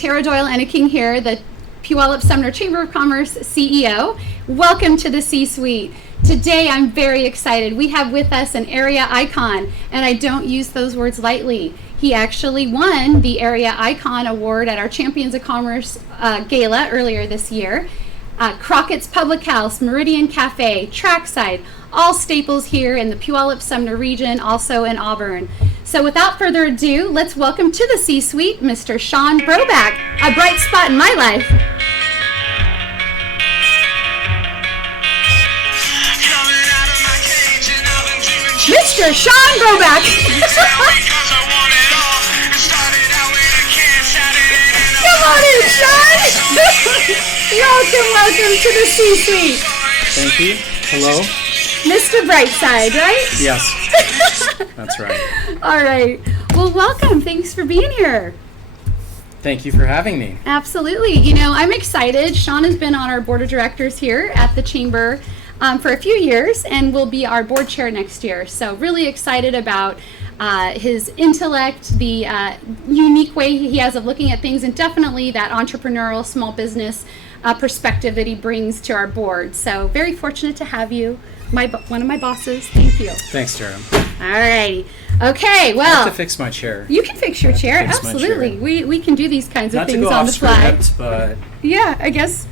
Tara Doyle-Enneking here, the Puyallup Sumner Chamber of Commerce CEO. Welcome to the C-Suite. Today I'm very excited. We have with us an area icon, and I don't use those words lightly. He actually won the Area Icon Award at our Champions of Commerce Gala earlier this year. Crockett's Public House, Meridian Café, Trackside, all staples here in the Puyallup Sumner region, also in Auburn. So without further ado, let's welcome to the C-Suite, Mr. Shaun Brobak, a bright spot in my life. Mr. Shaun Brobak. Come on in, Shaun. Welcome to the C-Suite. Thank you. Hello. Mr. Brightside, right? Yes, that's right. All right. Well, welcome. Thanks for being here. Thank you for having me. Absolutely. You know, I'm excited. Shaun has been on our board of directors here at the Chamber for a few years and will be our board chair next year. So really excited about his intellect, the unique way he has of looking at things, and definitely that entrepreneurial small business perspective that he brings to our board. So very fortunate to have you. One of my bosses. Thank you. Thanks, Tara. All righty. Okay, well. I have to fix my chair. You can fix your chair. Absolutely. We can do these kinds of things on the fly. Not to go off script, but. Yeah, I guess.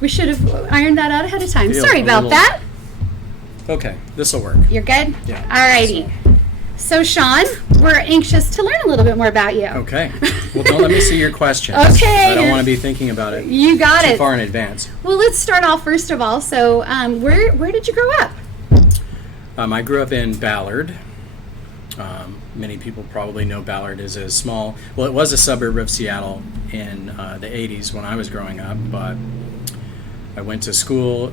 We should have ironed that out ahead of time. Feel Sorry about that. Okay, this will work. You're good? Yeah. All righty. So, Shaun, we're anxious to learn a little bit more about you. Okay. Well, don't let me see your questions. Okay. I don't want to be thinking about it. You got it. Too far in advance. Well, let's start off first of all. So, where did you grow up? I grew up in Ballard. Many people probably know Ballard is a small, well, it was a suburb of Seattle in the 80s when I was growing up, but I went to school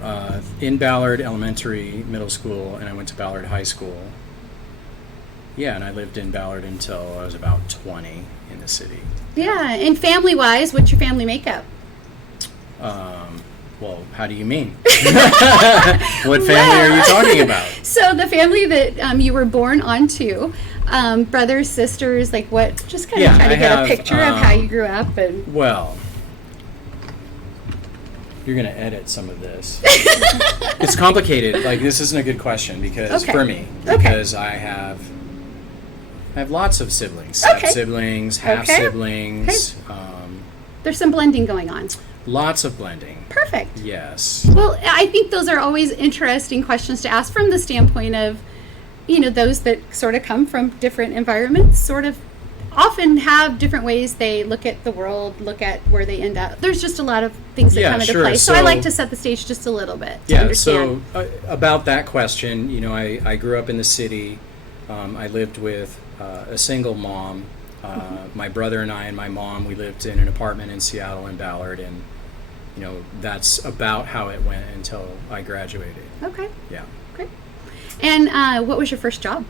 in Ballard Elementary, middle school, and I went to Ballard High School. Yeah, and I lived in Ballard until I was about 20 in the city. Yeah, and family-wise, what's your family makeup? Well, how do you mean? What family are you talking about? So the family that you were born onto, brothers, sisters, like what? Just kind of try to get a picture of how you grew up. And well, you're going to edit some of this. It's complicated. Like, this isn't a good question because for me, because I have lots of siblings, step-siblings, half-siblings. There's some blending going on. Lots of blending. Perfect. Yes. Well, I think those are always interesting questions to ask from the standpoint of, you know, those that sort of come from different environments sort of often have different ways they look at the world, look at where they end up. There's just a lot of things that come into play. So I like to set the stage just a little bit to understand. So about that question, you know, I grew up in the city. I lived with a single mom. My brother and I and my mom, we lived in an apartment in Seattle and Ballard, and you know, that's about how it went until I graduated. Okay. Yeah. Great. And what was your first job?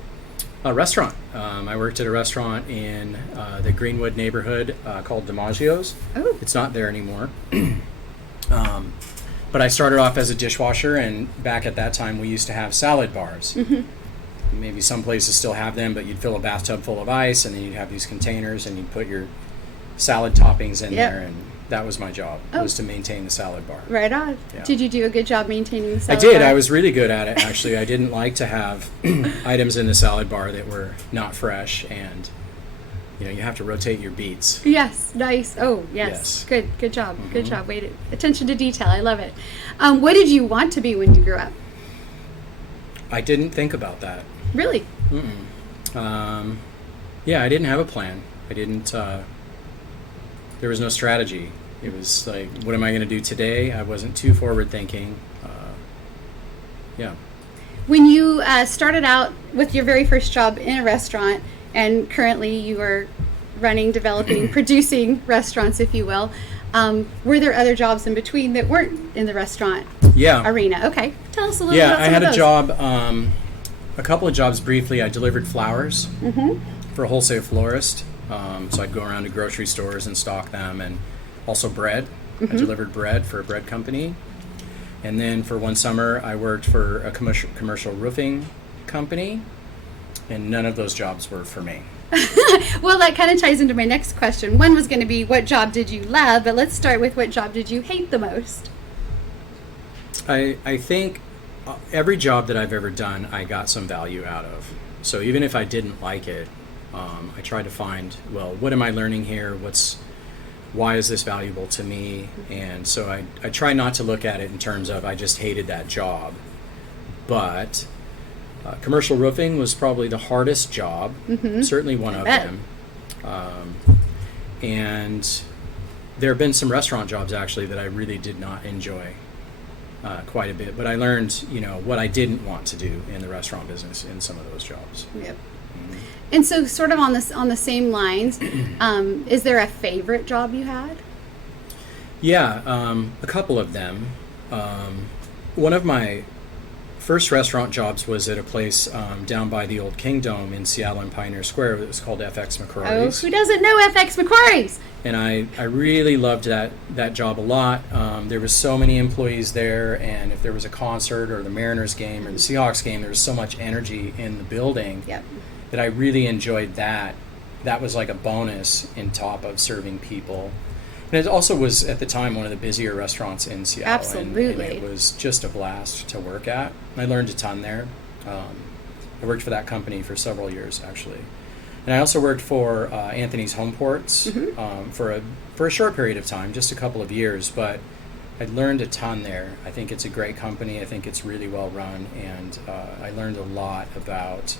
A restaurant. I worked at a restaurant in the Greenwood neighborhood called DiMaggio's. Oh. It's not there anymore. But I started off as a dishwasher, and back at that time we used to have salad bars. Mm-hmm. Maybe some places still have them, but you'd fill a bathtub full of ice, and then you'd have these containers, and you'd put your salad toppings in there, and that was my job, was to maintain the salad bar. Right on. Yeah. Did you do a good job maintaining the salad bar? I did. I was really good at it, actually. I didn't like to have items in the salad bar that were not fresh, and you know, you have to rotate your beets. Yes, nice. Oh, yes. Good job. Mm-hmm. Good job. Attention to detail. I love it. What did you want to be when you grew up? I didn't think about that. Really? Mm-mm. Yeah, I didn't have a plan. I didn't, there was no strategy. It was like, what am I going to do today? I wasn't too forward thinking. Yeah. When you started out with your very first job in a restaurant, and currently you are running, developing, producing restaurants, if you will, were there other jobs in between that weren't in the restaurant arena? Okay. Tell us a little bit about some of those. Yeah, I had a job, a couple of jobs briefly. I delivered flowers for a wholesale florist. So I'd go around to grocery stores and stock them, and also bread. I delivered bread for a bread company. And then for one summer, I worked for a commercial roofing company. and none of those jobs were for me. Well, that kind of ties into my next question. One was going to be, what job did you love? But let's start with, what job did you hate the most? I think every job that I've ever done, I got some value out of. So even if I didn't like it, I tried to find, well, what am I learning here? Why is this valuable to me? And so I try not to look at it in terms of I just hated that job. But commercial roofing was probably the hardest job, certainly one of them. And there have been some restaurant jobs actually that I really did not enjoy quite a bit. But I learned, what I didn't want to do in the restaurant business in some of those jobs. Yep. And so, sort of on the same lines, is there a favorite job you had? Yeah, a couple of them. One of my first restaurant jobs was at a place down by the old Kingdome in Seattle and Pioneer Square. It was called FX McCrory's. Oh, who doesn't know FX McCrory's? And I really loved that job a lot. There was so many employees there, and if there was a concert or the Mariners game or the Seahawks game, there was so much energy in the building. Yep. That I really enjoyed that. That was like a bonus in top of serving people. And it also was, at the time, one of the busier restaurants in Seattle. Absolutely. And it was just a blast to work at. I learned a ton there. I worked for that company for several years, actually. And I also worked for Anthony's Home Ports for a short period of time, just a couple of years. But I learned a ton there. I think it's a great company. I think it's really well run. And I learned a lot about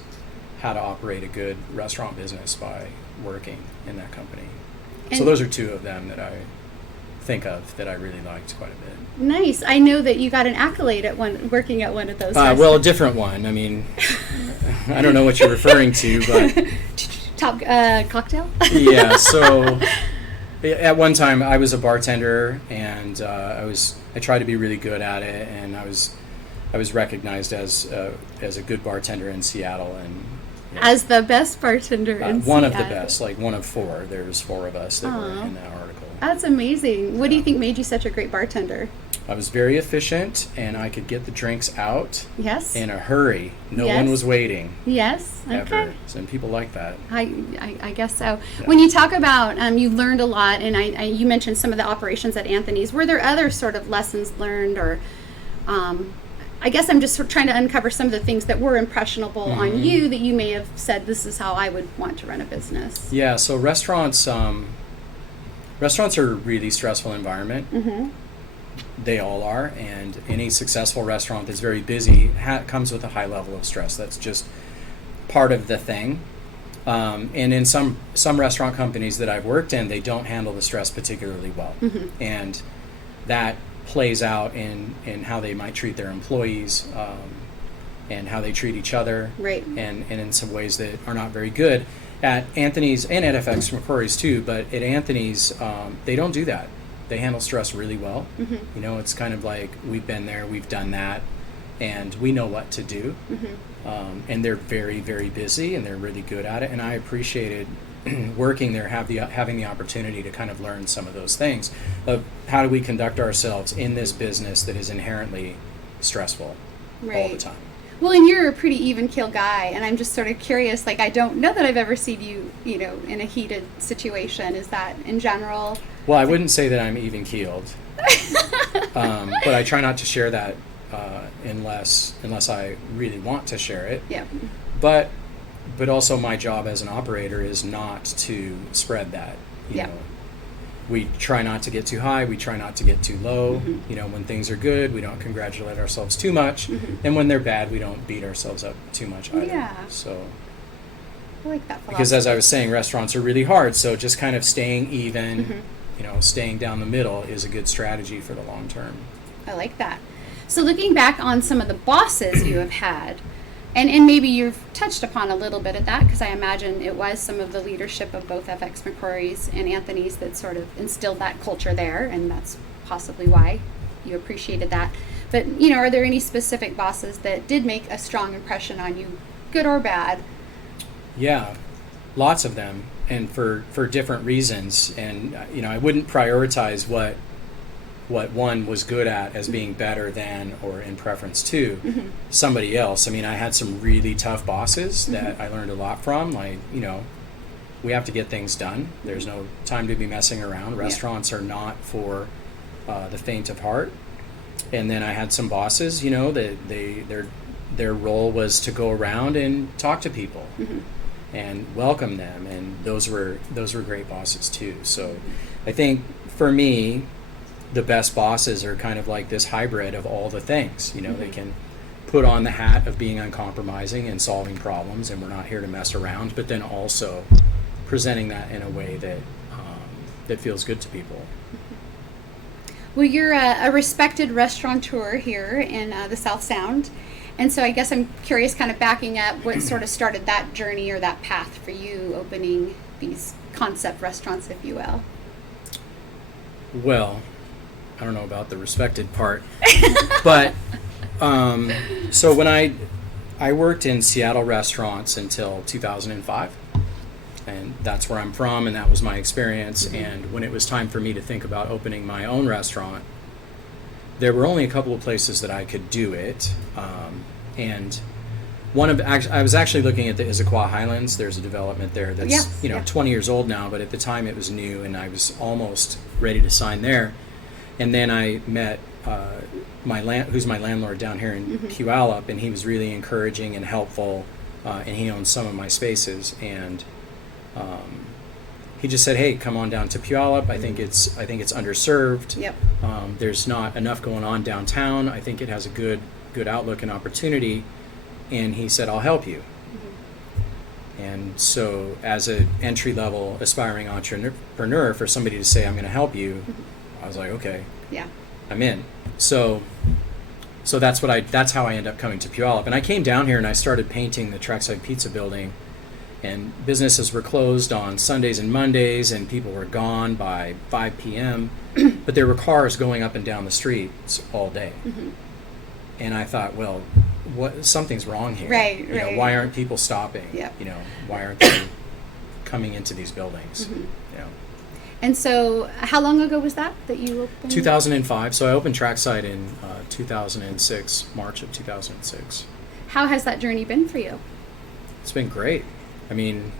how to operate a good restaurant business by working in that company. So those are two of them that I think of that I really liked quite a bit. Nice. I know that you got an accolade at working at one of those. Well, a different one. I mean, I don't know what you're referring to, but top cocktail. Yeah. So at one time I was a bartender, and I tried to be really good at it, and I was recognized as a good bartender in Seattle, and as the best bartender in one Seattle. of the best, like one of four. There's four of us that were in that article. That's amazing. What do you think made you such a great bartender? I was very efficient, and I could get the drinks out Yes. in a hurry. No Yes. one was waiting. Yes. Okay. Ever. And people like that. I guess so. Yeah. When you talk about you learned a lot, and you mentioned some of the operations at Anthony's. Were there other sort of lessons learned, or I guess I'm just trying to uncover some of the things that were impressionable on you that you may have said, this is how I would want to run a business. Yeah, so restaurants are a really stressful environment. They all are, and any successful restaurant that's very busy comes with a high level of stress. That's just part of the thing. And in some restaurant companies that I've worked in, they don't handle the stress particularly well. And that plays out in how they might treat their employees, and how they treat each other, Right. and in some ways that are not very good. At Anthony's and at FX McCrory's too, but at Anthony's, they don't do that. They handle stress really well. It's kind of like, we've been there, we've done that, and we know what to do. And they're very, very busy, and they're really good at it, and I appreciated working there, having the opportunity to kind of learn some of those things of how do we conduct ourselves in this business that is inherently stressful all the time. Well, and you're a pretty even-keeled guy, and I'm just sort of curious, like, I don't know that I've ever seen you, in a heated situation. Is that in general? Well, I wouldn't say that I'm even-keeled, but I try not to share that unless I really want to share it. Yeah. But also my job as an operator is not to spread that. You know, we try not to get too high. We try not to get too low. When things are good, we don't congratulate ourselves too much. And when they're bad, we don't beat ourselves up too much either. Yeah. So, I like that philosophy. because as I was saying, restaurants are really hard. So just kind of staying even, staying down the middle is a good strategy for the long term. I like that. So looking back on some of the bosses you have had, and maybe you've touched upon a little bit of that, because I imagine it was some of the leadership of both FX McCrory's and Anthony's that sort of instilled that culture there, and that's possibly why you appreciated that. But, are there any specific bosses that did make a strong impression on you, good or bad? Yeah, lots of them, and for different reasons. And, I wouldn't prioritize what one was good at as being better than or in preference to somebody else. I mean, I had some really tough bosses that I learned a lot from. Like, we have to get things done. There's no time to be messing around. Restaurants are not for the faint of heart. And then I had some bosses, that their role was to go around and talk to people and welcome them, and those were great bosses too. So I think for me, the best bosses are kind of like this hybrid of all the things. They can put on the hat of being uncompromising and solving problems, and we're not here to mess around, but then also presenting that in a way that feels good to people. Well, you're a respected restaurateur here in the South Sound, and so I guess I'm curious, kind of backing up, what sort of started that journey or that path for you opening these concept restaurants, if you will? Well, I don't know about the respected part, but so when I worked in Seattle restaurants until 2005, and that's where I'm from, and that was my experience. And when it was time for me to think about opening my own restaurant, there were only a couple of places that I could do it, and I was actually looking at the Issaquah Highlands. There's a development there that's 20 years old now, but at the time it was new, and I was almost ready to sign there. And then I met who's my landlord down here in Puyallup, and he was really encouraging and helpful, and he owns some of my spaces. And he just said, "Hey, come on down to Puyallup. I think it's underserved. Yep. There's not enough going on downtown. I think it has a good outlook and opportunity." And he said, "I'll help you." And so, as an entry-level aspiring entrepreneur, for somebody to say, "I'm going to help you," I was like, "Okay, yeah, I'm in." So that's how I ended up coming to Puyallup. And I came down here and I started painting the Trackside Pizza building. And businesses were closed on Sundays and Mondays, and people were gone by 5 p.m. But there were cars going up and down the streets all day. And I thought, well, something's wrong here. Right. Why aren't people stopping? Yep. Why aren't they coming into these buildings? And so, how long ago was that you opened? 2005. So I opened Trackside in 2006, March of 2006. How has that journey been for you? It's been great. I mean,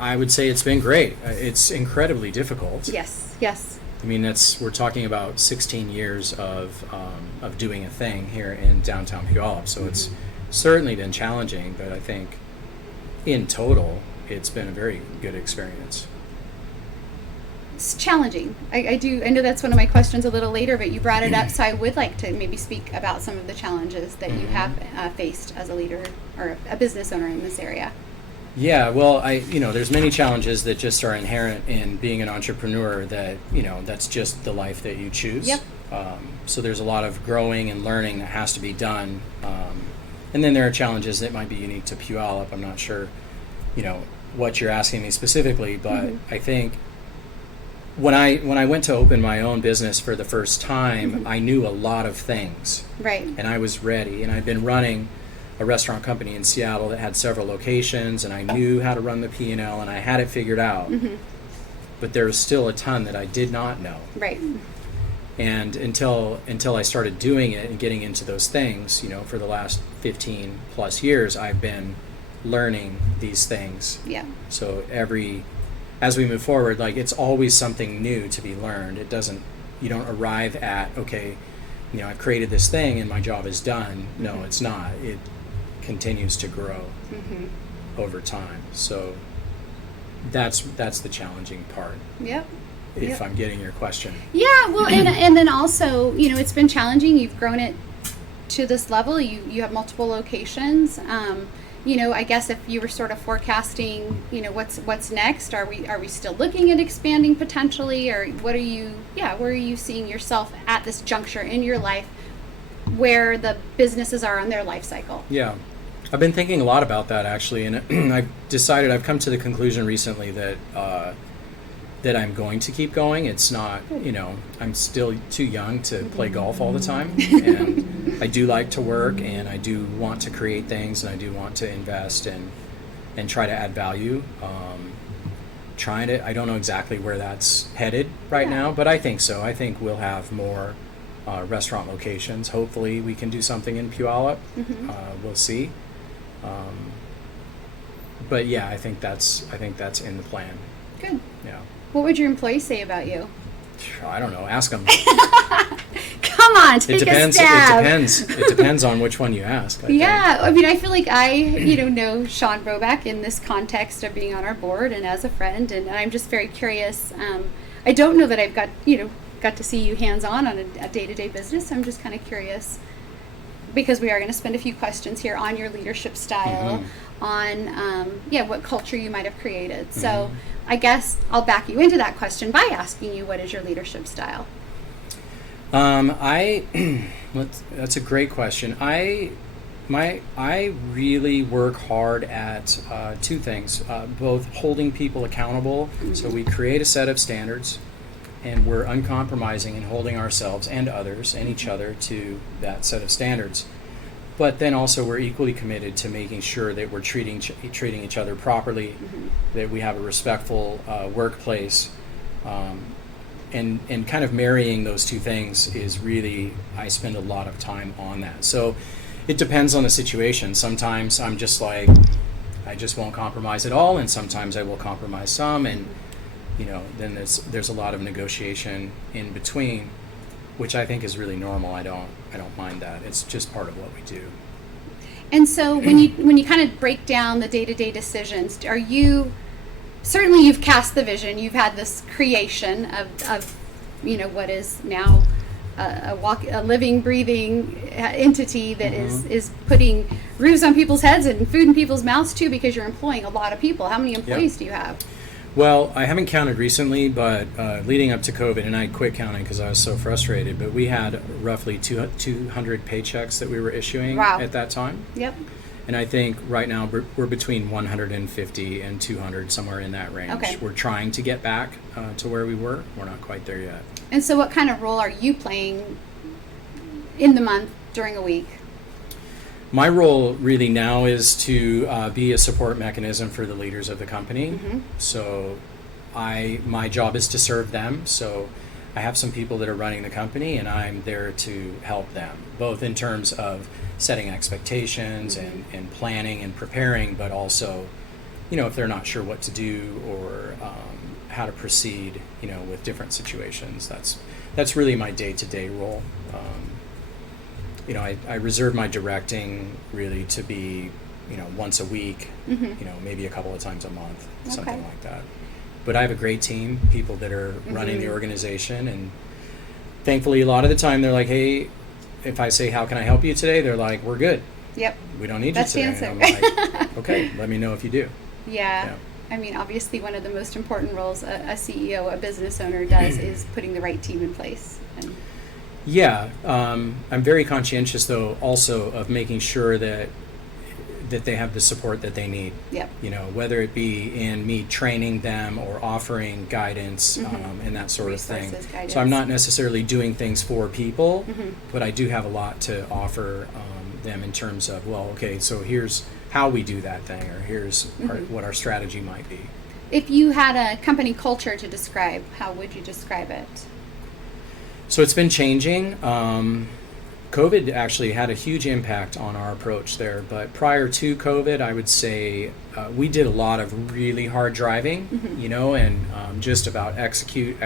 I would say it's been great. It's incredibly difficult. Yes. I mean, we're talking about 16 years of doing a thing here in downtown Puyallup. So it's certainly been challenging, but I think in total, it's been a very good experience. It's challenging. I know that's one of my questions a little later, but you brought it up, so I would like to maybe speak about some of the challenges that you have faced as a leader or a business owner in this area. Yeah, well, there's many challenges that just are inherent in being an entrepreneur that, that's just the life that you choose. Yep. So there's a lot of growing and learning that has to be done. And then there are challenges that might be unique to Puyallup. I'm not sure, what you're asking me specifically, but I think when I went to open my own business for the first time, I knew a lot of things. Right. And I was ready. And I'd been running a restaurant company in Seattle that had several locations, and I knew how to run the P&L, and I had it figured out. But there was still a ton that I did not know. Right. And until I started doing it and getting into those things, for the last 15 plus years, I've been learning these things. Yeah. So as we move forward, it's always something new to be learned. You don't arrive at, okay, I've created this thing and my job is done. No, it's not. It continues to grow over time. So that's the challenging part. Yep. If I'm getting your question. Yeah, well, and then also, it's been challenging. You've grown it to this level. You have multiple locations. I guess if you were sort of forecasting, what's next? Are we still looking at expanding potentially, or where are you seeing yourself at this juncture in your life, where the businesses are on their life cycle? Yeah, I've been thinking a lot about that actually, and I've come to the conclusion recently that I'm going to keep going. It's not, I'm still too young to play golf all the time, and I do like to work, and I do want to create things, and I do want to invest and try to add value. I don't know exactly where that's headed right now, but I think so. I think we'll have more restaurant locations. Hopefully we can do something in Puyallup. We'll see. But yeah, I think that's in the plan. Good. Yeah. What would your employees say about you? I don't know. Ask them. Come on, take a stab. It depends on which one you ask. I mean, I feel like I, know Shaun Brobak in this context of being on our board and as a friend, and I'm just very curious. I don't know that I've got to see you hands-on on a day-to-day business. I'm just kind of curious, because we are going to spend a few questions here on your leadership style, on what culture you might have created. So I guess I'll back you into that question by asking you, what is your leadership style? That's a great question. I really work hard at two things, both holding people accountable. So we create a set of standards, and we're uncompromising in holding ourselves and others and each other to that set of standards. But then also we're equally committed to making sure that we're treating each other properly, that we have a respectful workplace, and kind of marrying those two things is really, I spend a lot of time on that. So it depends on the situation. Sometimes I'm just like, I just won't compromise at all, and sometimes I will compromise some, and then there's a lot of negotiation in between, which I think is really normal. I don't mind that. It's just part of what we do. And so when you kind of break down the day-to-day decisions, are you, certainly you've cast the vision, you've had this creation of what is now a living, breathing entity that is putting roofs on people's heads and food in people's mouths too, because you're employing a lot of people. How many employees do you have? Well, I haven't counted recently, but leading up to COVID, and I quit counting because I was so frustrated, but we had roughly 200 paychecks that we were issuing at that time. Yep. And I think right now we're between 150 and 200, somewhere in that range. Okay. We're trying to get back to where we were. We're not quite there yet. And so what kind of role are you playing in the month, during a week? My role really now is to be a support mechanism for the leaders of the company. So my job is to serve them. So I have some people that are running the company, and I'm there to help them, both in terms of setting expectations and planning and preparing, but also, if they're not sure what to do or how to proceed, with different situations. That's really my day-to-day role. I reserve my directing really to be, once a week, maybe a couple of times a month, something like that. But I have a great team, people that are running the organization, and thankfully a lot of the time they're like, hey, if I say, how can I help you today? They're like, we're good. Yep. We don't need That's you today. the And answer. I'm like, okay, let me know if you do. Yeah. I mean, obviously one of the most important roles a CEO, a business owner does is putting the right team in place. Yeah. I'm very conscientious, though, also of making sure that they have the support that they need. Yep. Whether it be in me training them or offering guidance and that sort of thing. Guidance. So I'm not necessarily doing things for people, but I do have a lot to offer them in terms of, so here's how we do that thing, or here's what our strategy might be. If you had a company culture to describe, how would you describe it? So it's been changing. COVID actually had a huge impact on our approach there, but prior to COVID, I would say we did a lot of really hard driving, and just about execute,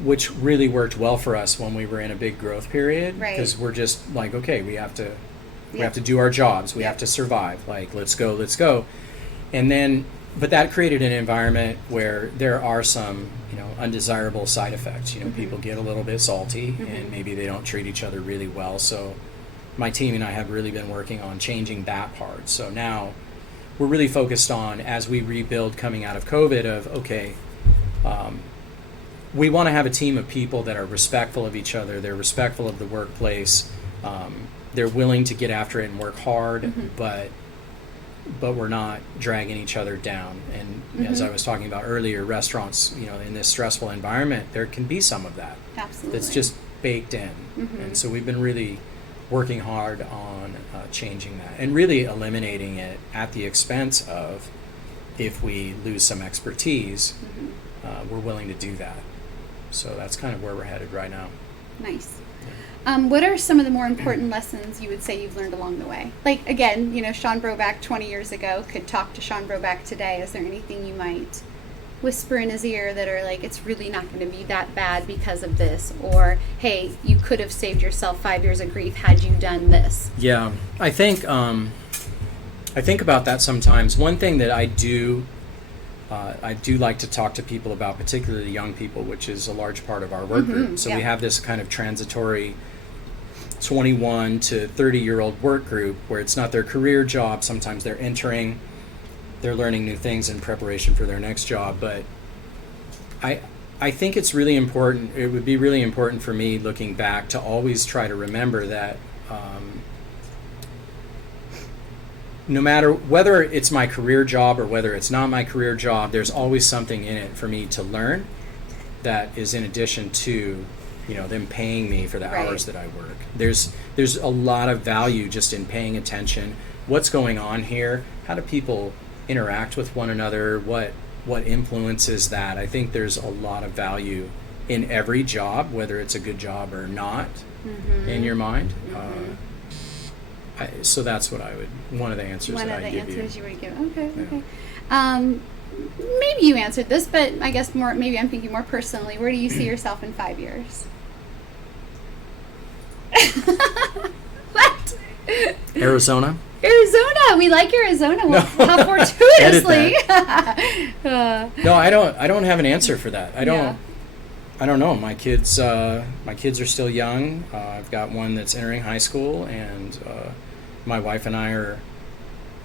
which really worked well for us when we were in a big growth period, because we're just like, okay, we have to do our jobs, we have to survive, like let's go, and then. But that created an environment where there are some, undesirable side effects. People get a little bit salty, and maybe they don't treat each other really well. So my team and I have really been working on changing that part. So now we're really focused on, as we rebuild coming out of COVID, we want to have a team of people that are respectful of each other. They're respectful of the workplace. They're willing to get after it and work hard, but we're not dragging each other down. And as I was talking about earlier, restaurants, in this stressful environment, there can be some of that. Absolutely. That's just baked in. And so we've been really working hard on changing that and really eliminating it at the expense of if we lose some expertise, we're willing to do that. So that's kind of where we're headed right now. Nice. What are some of the more important lessons you would say you've learned along the way? Like, again, Shaun Brobak 20 years ago could talk to Shaun Brobak today. Is there anything you might whisper in his ear that are like, it's really not going to be that bad because of this? Or, hey, you could have saved yourself 5 years of grief had you done this? Yeah, I think about that sometimes. One thing that I do like to talk to people about, particularly young people, which is a large part of our work group. So we have this kind of transitory 21 to 30-year-old work group where it's not their career job. Sometimes they're learning new things in preparation for their next job. But I think it's really important. It would be really important for me, looking back, to always try to remember that no matter whether it's my career job or whether it's not my career job, there's always something in it for me to learn that is in addition to, them paying me for the hours that I work. There's a lot of value just in paying attention. What's going on here? How do people interact with one another? What influences that? I think there's a lot of value in every job, whether it's a good job or not, in your mind. So that's what one of the answers that I'd give you. One of the answers you would give. Okay. Maybe you answered this, but I guess maybe I'm thinking more personally. Where do you see yourself in 5 years? What? Arizona. We like Arizona. Well, how fortuitously. No, I don't have an answer for that. I don't know. My kids are still young. I've got one that's entering high school, and my wife and I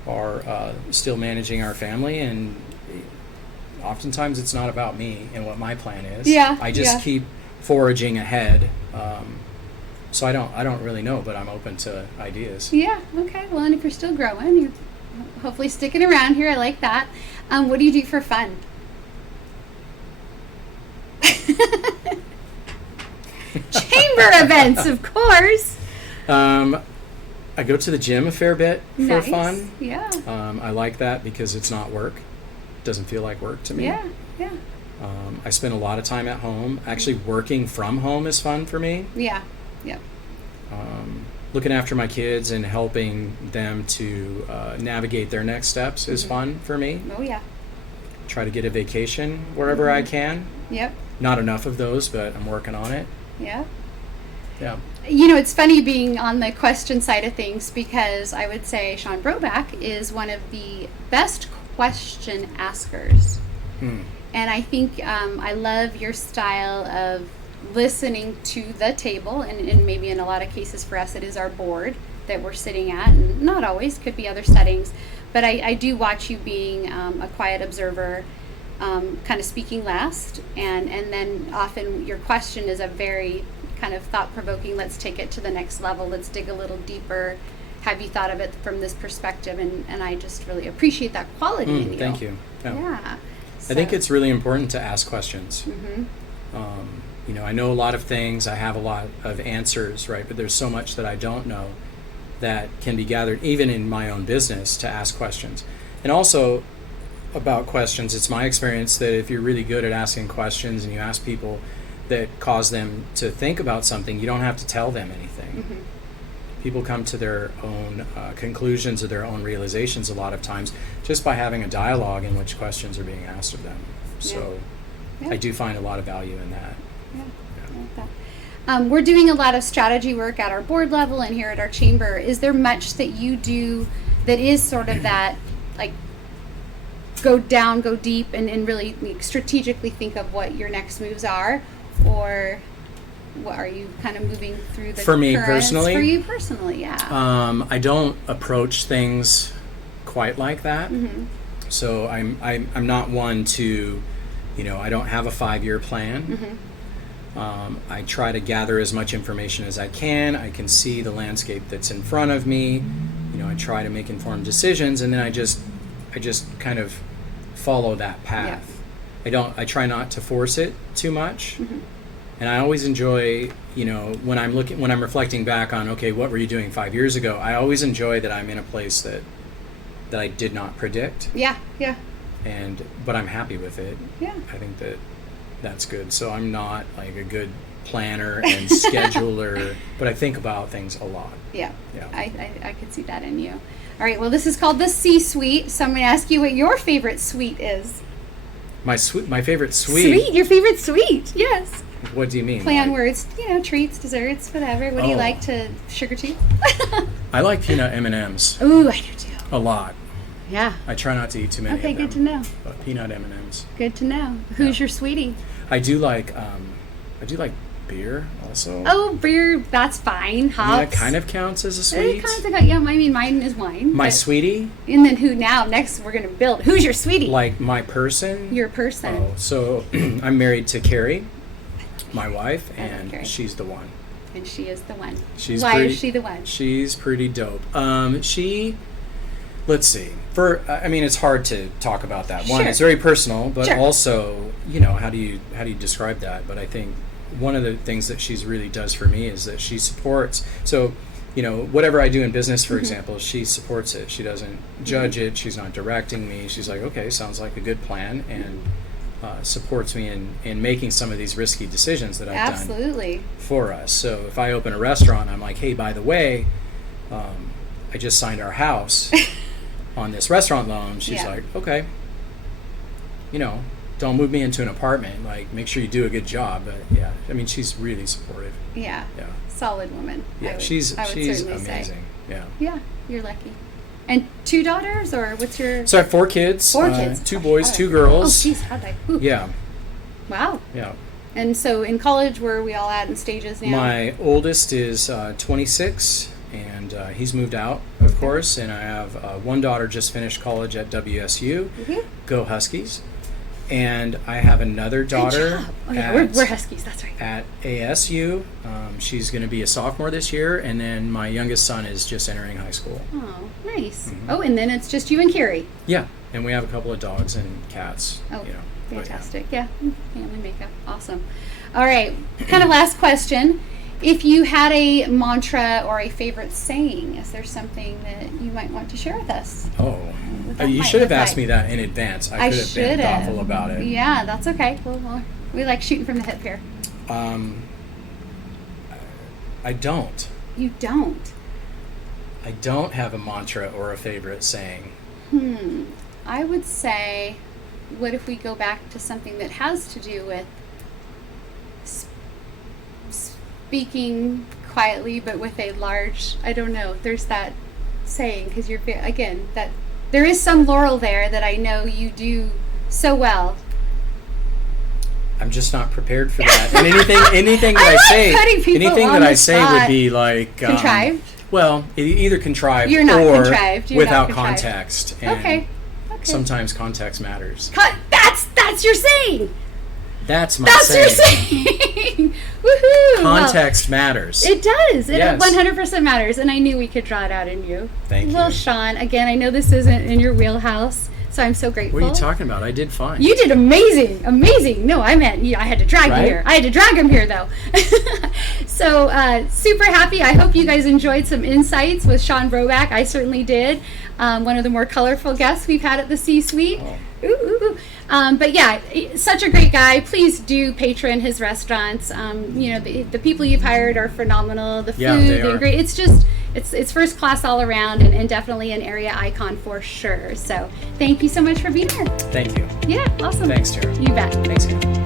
are still managing our family. And oftentimes, it's not about me and what my plan is. Yeah. I just keep foraging ahead. So I don't really know, but I'm open to ideas. Yeah. Okay. Well, and if you're still growing, you're hopefully sticking around here. I like that. What do you do for fun? Chamber events, of course. I go to the gym a fair bit for fun. Yeah. I like that because it's not work. It doesn't feel like work to me. Yeah. I spend a lot of time at home. Actually, working from home is fun for me. Yeah. Looking after my kids and helping them to navigate their next steps is fun for me. Oh, yeah. Try to get a vacation wherever I can. Yep. Not enough of those, but I'm working on it. Yeah. Yeah. It's funny being on the question side of things, because I would say Shaun Brobak is one of the best question askers. And I think I love your style of listening to the table, and maybe in a lot of cases for us it is our board that we're sitting at, and not always, could be other settings, but I do watch you being a quiet observer, kind of speaking last, and then often your question is a very kind of thought-provoking, let's take it to the next level, let's dig a little deeper, have you thought of it from this perspective, and I just really appreciate that quality in you. Thank you. Yeah. I think it's really important to ask questions. I know a lot of things, I have a lot of answers, right? But there's so much that I don't know that can be gathered, even in my own business, to ask questions. And also about questions, it's my experience that if you're really good at asking questions and you ask people that cause them to think about something, you don't have to tell them anything. People come to their own conclusions or their own realizations a lot of times just by having a dialogue in which questions are being asked of them. So I do find a lot of value in that. I like that. We're doing a lot of strategy work at our board level and here at our chamber. Is there much that you do that is sort of that, like, go down, go deep, and really strategically think of what your next moves are? Or what are you kind of moving through the For me currents? personally? For you personally, yeah. I don't approach things quite like that. So I'm not one to, I don't have a 5-year plan. I try to gather as much information as I can. I can see the landscape that's in front of me. I try to make informed decisions, and then I just kind of follow that path. I try not to force it too much. And I always enjoy, when I'm reflecting back on, okay, what were you doing 5 years ago? I always enjoy that I'm in a place that I did not predict. Yeah. but I'm happy with it. Yeah. I think that's good. So I'm not like a good planner and scheduler, but I think about things a lot. Yeah. Yeah. I could see that in you. All right. Well, this is called the C-suite. So I'm going to ask you what your favorite sweet is. My favorite sweet. Sweet, your favorite sweet. Yes. What do you mean? Play on Like, words, treats, desserts, whatever. What do you Oh. like to sugar tea? I like peanut M&Ms Ooh, I do too. a lot. Yeah. I try not to eat too many. Okay, of good them, to know. But peanut M&Ms. Good to know. Who's your sweetie? I do like beer also. Oh, beer, that's fine. Hops. I mean, that kind of counts as a sweet. Yeah, I mean, mine is wine. My but- sweetie, And then who now? Next, we're going to build. Who's your sweetie? like my person. Your person. Oh, so I'm married to Carrie, my wife, I love and Carrie. she's the one. And she is the one. She's Why pretty, is she the one? She's pretty dope. Let's see. It's hard to talk about that. One, Sure. it's very personal, but Sure. also, how do you describe that? But I think one of the things that she's really does for me is that she supports. So, whatever I do in business, for example, she supports it. She doesn't judge it. She's not directing me. She's like, okay, sounds like a good plan, and supports me in making some of these risky decisions that I've done Absolutely. for us. So if I open a restaurant, I'm like, hey, by the way, I just signed our house on this restaurant loan. She's Yeah. like, okay, don't move me into an apartment. Like, make sure you do a good job. But yeah, she's really supportive. Yeah. Yeah. Solid woman. Yeah, I she's certainly amazing. say. Yeah. Yeah, you're lucky. And 2 daughters, or what's your... So I have 4 kids. 4 kids. 2 Gosh, boys, how'd 2 I- girls. Oh, jeez, how'd I... Ooh. Yeah. Wow. Yeah. And so in college, where are we all at in stages now? My oldest is 26, and he's moved out, of course. And I have one daughter just finished college at WSU. Mhm. Go Huskies. And I have another daughter Good job. Oh, yeah, at, we're Huskies, that's right. at ASU. She's going to be a sophomore this year. And then my youngest son is just entering high school. Oh, nice. Mhm. Oh, and then it's just you and Carrie. Yeah. And we have a couple of dogs and cats. Oh, But yeah. fantastic. Yeah, family makeup. Awesome. All right, kind of last question. If you had a mantra or a favorite saying, is there something that you might want to share with us? Oh, What that you might should have look asked like. me that in advance. I could have should been thoughtful about it. Yeah, that's okay. Well, we like shooting from the hip here. I don't. You don't. I don't have a mantra or a favorite saying. I would say, what if we go back to something that has to do with speaking quietly, but with a large, I don't know, there's that saying, because again, that there is some laurel there that I know you do so well. I'm just not prepared for that. And anything that I I like say, putting people anything on that I the say spot. would be like Contrived? Well, either contrived You're not or contrived. You're without not contrived. context. And Okay. sometimes context matters. That's your saying. That's my That's your saying. saying. Woohoo! Context matters. It does. It Yes. 100% matters, and I knew we could draw it out in you. Thank you. Well, Shaun, again, I know this isn't in your wheelhouse, so I'm so grateful. What are you talking about? I did fine. You did amazing. No, I meant I had to drag Right? him here. I had to drag him here, though. So super happy. I hope you guys enjoyed some insights with Shaun Brobak. I certainly did. One of the more colorful guests we've had at the C-Suite. Oh. Ooh. But yeah, such a great guy. Please do patron his restaurants. The people you've hired are phenomenal. The food, Yeah, they the are. ingredients, it's first class all around, and definitely an area icon for sure. So thank you so much for being here. Thank you. Yeah, awesome. Thanks, Tara. You bet. Thanks, Kim.